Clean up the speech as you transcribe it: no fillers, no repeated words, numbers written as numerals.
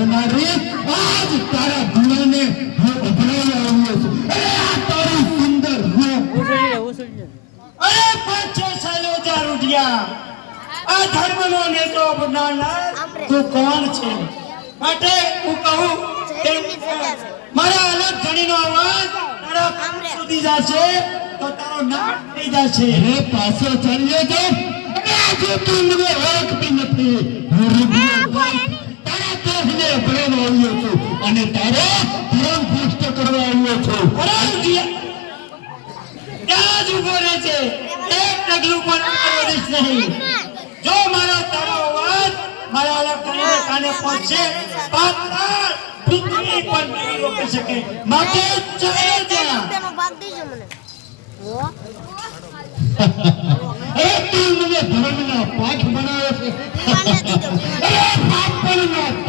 કરનારી આજ તારા દીવાને હું અભરાવા આવ્યો છું. અરે આ તારી સુંદર રૂપ. અરે 5-6 રૂપિયા આ ધર્મનો નેતો બનાવનાર તું કોણ છે? માટે હું કહું કે મારા અલગ ધણીનો અવાજ તારા સુધી જશે તો તારો નામ થઈ જશે. અરે પાછો ચાલ્યો તો આજે તું મને ઓળખતી નથી. હું રૂપિયો તારા દેશને અભરાવા આવ્યો છું અને તારો ધર્મ પુષ્ટ કરવા આવ્યો છું. અરે રૂપિયા ત્યાં જ ઉભો રહે છે. એક ડગલું પણ આગળ વધીશ નહીં. જો મારો તારો અવાજ મારા અલગ ધણીને કાને પહોંચશે પાતાળ પૃથ્વી પર નહીં રોકી શકે. માટે ચાલે ત્યાં. અરે તું મને ધર્મના પાઠ બનાવે છે.